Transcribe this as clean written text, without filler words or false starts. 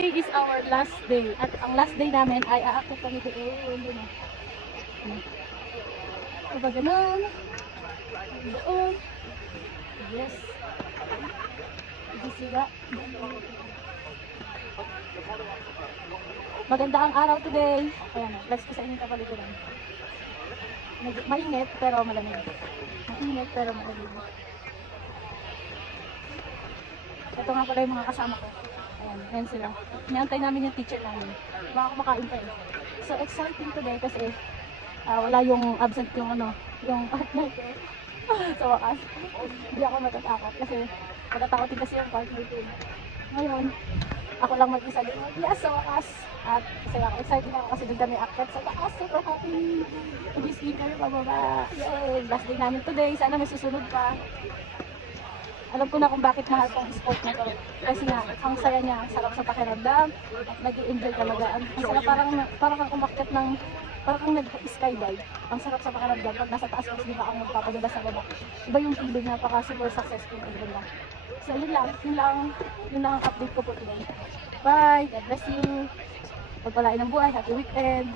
Today is our last day. At ang last day namin ay aakyat kami doon. Diba ganun? Doon. Yes. Sila. Maganda ang araw today. Ayan, flex ko sa inyong kapaliguran. Mainit pero malamig. Mainit pero malamig. Ito nga pala yung mga kasama ko. Ayan sila. Inaantay namin yung teacher namin. Baka kumakain pa eh. So exciting today kasi wala yung absent yung yung partner ko. Sa wakas. Hindi ako matatakot kasi matatakot din kasi yung partner ko. Ngayon, ako lang mag-isa din. Yes, sa wakas. At saya ako. Excited ako kasi doon kami akit sa taas. Super happy. Mag-sleep kami pababa. Yay! Last day namin today. Sana may susunod pa. Alam ko na kung bakit mahal kong sport na to. Kasi nga, ang saya niya, sarap sa pakiramdam, nag-i-enjoy talaga. Ang sarap parang kang umakyat ng, parang kang nag-skydive. Ang sarap sa pakiramdam. Pag nasa taas kasi di ba ang magpapadala sa baba. Iba yung feeling na super successful ang banda. So yun lang ang update ko po today. Bye! God bless you! Pagpalain ng buhay, happy weekend!